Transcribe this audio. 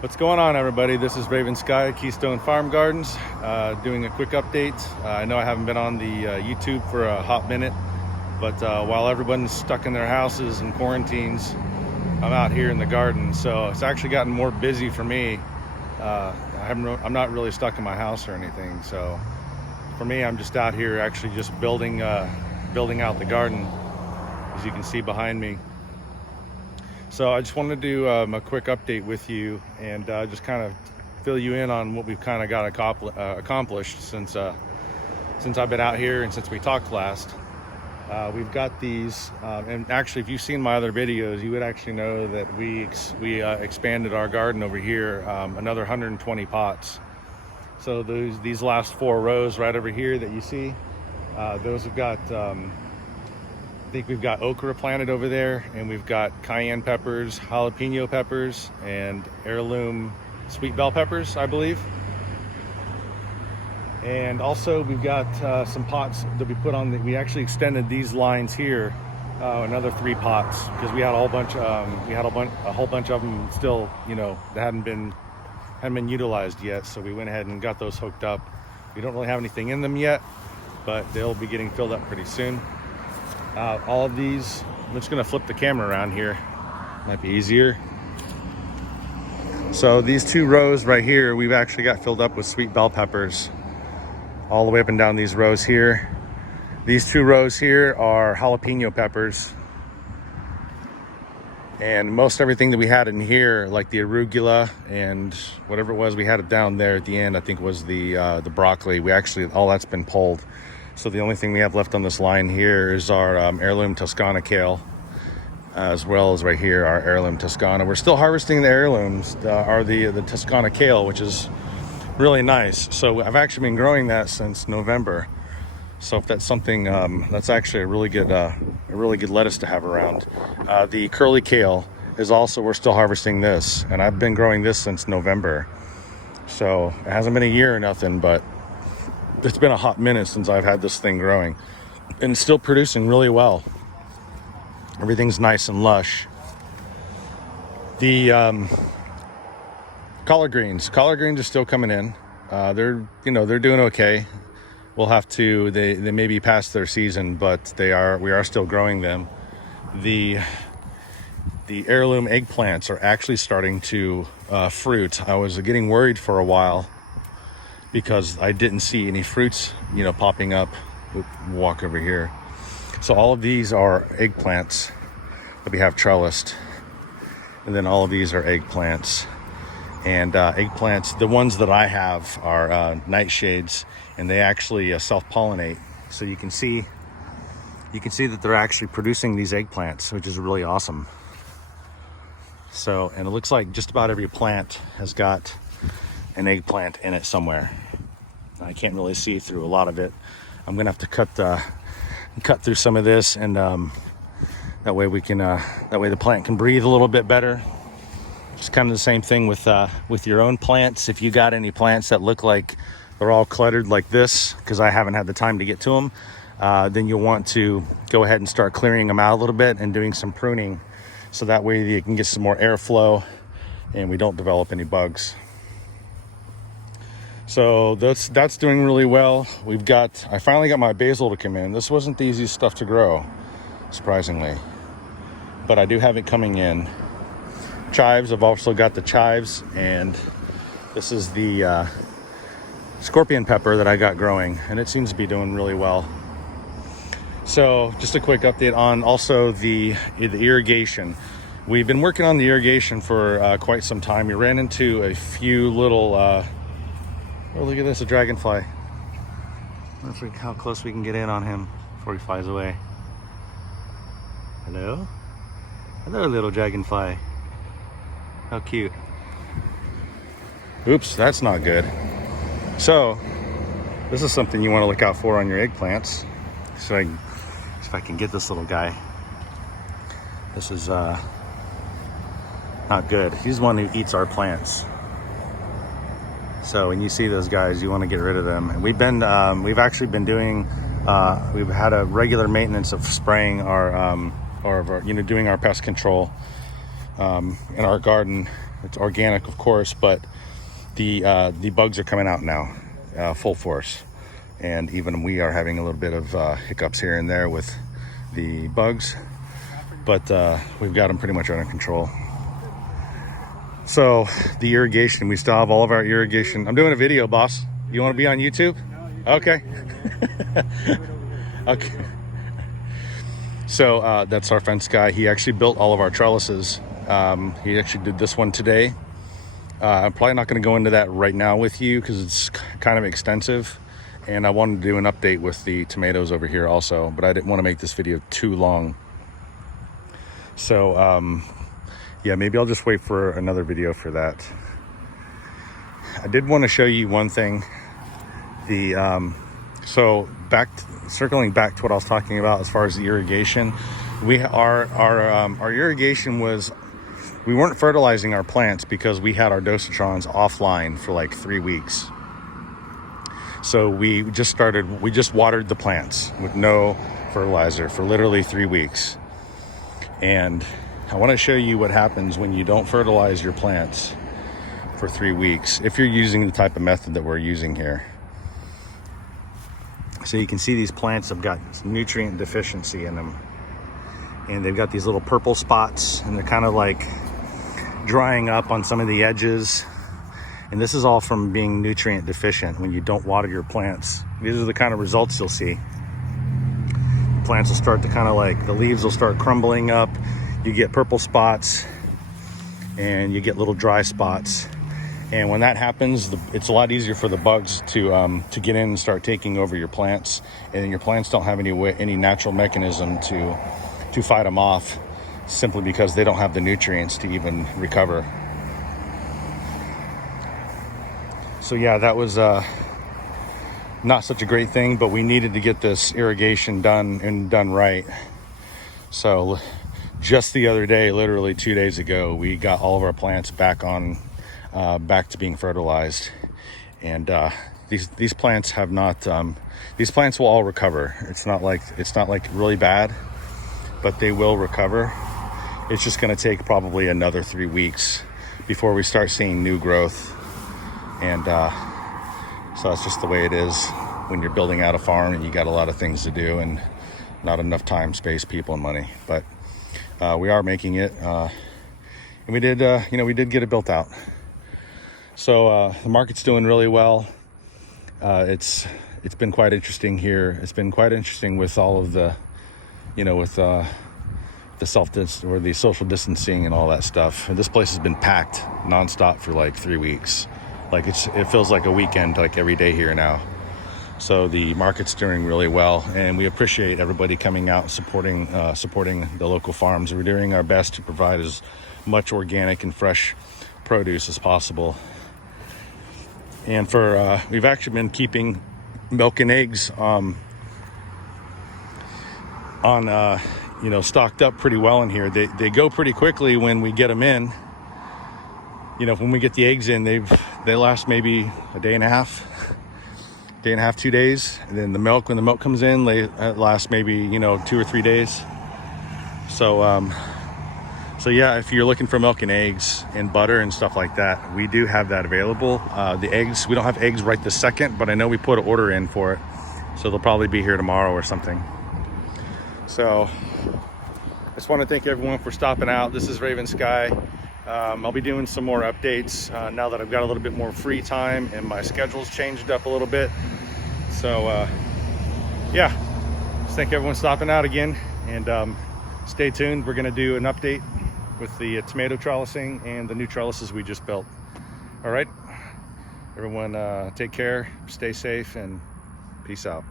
What's going on, everybody? This is RavenSky, Keystone Farm Gardens, doing a quick update. I know I haven't been on the YouTube for a hot minute, but while everyone's stuck in their houses and quarantines, I'm out here in the garden. So it's actually gotten more busy for me. I'm not really stuck in my house or anything. So for me, I'm just out here actually just building out the garden, as you can see behind me. So I just wanted to do a quick update with you and just kind of fill you in on what we've kind of got accomplished since I've been out here and since we talked last. We've got these, and actually if you've seen my other videos, you would actually know that we expanded our garden over here another 120 pots. So these last 4 rows right over here that you see, those have got I think we've got okra planted over there, and we've got cayenne peppers, jalapeno peppers, and heirloom sweet bell peppers, I believe. And also we've got some pots that we put on. We actually extended these lines here another 3 pots because we had a whole bunch of them still, that hadn't been utilized yet. So we went ahead and got those hooked up. We don't really have anything in them yet, but they'll be getting filled up pretty soon. All of these, I'm just going to flip the camera around here, might be easier. So these 2 rows right here, we've actually got filled up with sweet bell peppers all the way up and down these rows here. These 2 rows here are jalapeno peppers, and most everything that we had in here, like the arugula and whatever it was we had it down there at the end, I think was the broccoli. All that's been pulled. So the only thing we have left on this line here is our heirloom Toscana kale, as well as right here our heirloom Toscana. We're still harvesting the heirlooms, the Toscana kale, which is really nice. So I've actually been growing that since November. So if that's something, that's actually a really good lettuce to have around. The curly kale is also, we're still harvesting this, and I've been growing this since November. So it hasn't been a year or nothing, but it's been a hot minute since I've had this thing growing, and it's still producing really well. Everything's nice and lush. The collard greens are still coming in. They're doing okay. We'll have to, they may be past their season, but we are still growing them. The heirloom eggplants are actually starting to fruit. I was getting worried for a while because I didn't see any fruits, popping up. Walk over here. So all of these are eggplants that we have trellised. And then all of these are eggplants. And eggplants, the ones that I have are nightshades, and they actually self-pollinate. So you can see that they're actually producing these eggplants, which is really awesome. So, and it looks like just about every plant has got an eggplant in it somewhere. I can't really see through a lot of it. I'm gonna have to cut through some of this, and that way the plant can breathe a little bit better. It's kind of the same thing with your own plants. If you got any plants that look like they're all cluttered like this, because I haven't had the time to get to them, then you'll want to go ahead and start clearing them out a little bit and doing some pruning, so that way you can get some more airflow and we don't develop any bugs. So that's doing really well. I finally got my basil to come in. This wasn't the easiest stuff to grow, surprisingly, but I do have it coming in. Chives, I've also got the chives, and this is the scorpion pepper that I got growing, and it seems to be doing really well. So just a quick update on also the irrigation. We've been working on the irrigation for quite some time. We ran into a few little oh, look at this, a dragonfly. Let's see how close we can get in on him before he flies away. Hello? Hello, little dragonfly. How cute. Oops, that's not good. So, this is something you want to look out for on your eggplants. So if I can get this little guy. This is not good. He's one who eats our plants. So when you see those guys, you want to get rid of them. And we've actually been doing, we've had a regular maintenance of spraying our doing our pest control in our garden. It's organic, of course, but the bugs are coming out now, full force. And even we are having a little bit of hiccups here and there with the bugs, but we've got them pretty much under control. So the irrigation, we still have all of our irrigation. I'm doing a video, boss. You want to be on YouTube? Okay. Okay. So that's our fence guy. He actually built all of our trellises. He actually did this one today. I'm probably not going to go into that right now with you because it's kind of extensive. And I wanted to do an update with the tomatoes over here also, but I didn't want to make this video too long. So yeah, maybe I'll just wait for another video for that. I did want to show you one thing. So circling back to what I was talking about as far as the irrigation, our irrigation was, we weren't fertilizing our plants because we had our dosatrons offline for like 3 weeks. So we just watered the plants with no fertilizer for literally 3 weeks. And I want to show you what happens when you don't fertilize your plants for 3 weeks, if you're using the type of method that we're using here. So you can see these plants have got nutrient deficiency in them. And they've got these little purple spots, and they're kind of like drying up on some of the edges. And this is all from being nutrient deficient when you don't water your plants. These are the kind of results you'll see. The plants will start to kind of like, the leaves will start crumbling up. You get purple spots and you get little dry spots. And when that happens, it's a lot easier for the bugs to get in and start taking over your plants. And your plants don't have any natural mechanism to fight them off, simply because they don't have the nutrients to even recover. So yeah, that was not such a great thing, but we needed to get this irrigation done and done right. So just the other day, literally 2 days ago, we got all of our plants back to being fertilized. And these plants have not, these plants will all recover. It's not like really bad, but they will recover. It's just gonna take probably another 3 weeks before we start seeing new growth. And so that's just the way it is when you're building out a farm and you got a lot of things to do and not enough time, space, people, and money. But we are making it, and we did get it built out. So the market's doing really well. It's been quite interesting here. It's been quite interesting with all of the, with the the social distancing and all that stuff. And this place has been packed nonstop for like 3 weeks. Like it feels like a weekend, like every day here now. So the market's doing really well, and we appreciate everybody coming out supporting the local farms. We're doing our best to provide as much organic and fresh produce as possible. And we've actually been keeping milk and eggs stocked up pretty well in here. They go pretty quickly when we get them in. When we get the eggs in, they last maybe a day and a half, 2 days. And then when the milk comes in, it lasts maybe 2 or 3 days. So yeah, if you're looking for milk and eggs and butter and stuff like that, we do have that available. The eggs, we don't have eggs right this second, but I know we put an order in for it, so they'll probably be here tomorrow or something. So I just want to thank everyone for stopping out. This is RavenSky. I'll be doing some more updates now that I've got a little bit more free time and my schedule's changed up a little bit. So yeah, just thank everyone stopping out again, and stay tuned. We're going to do an update with the tomato trellising and the new trellises we just built. All right, everyone, take care, stay safe, and peace out.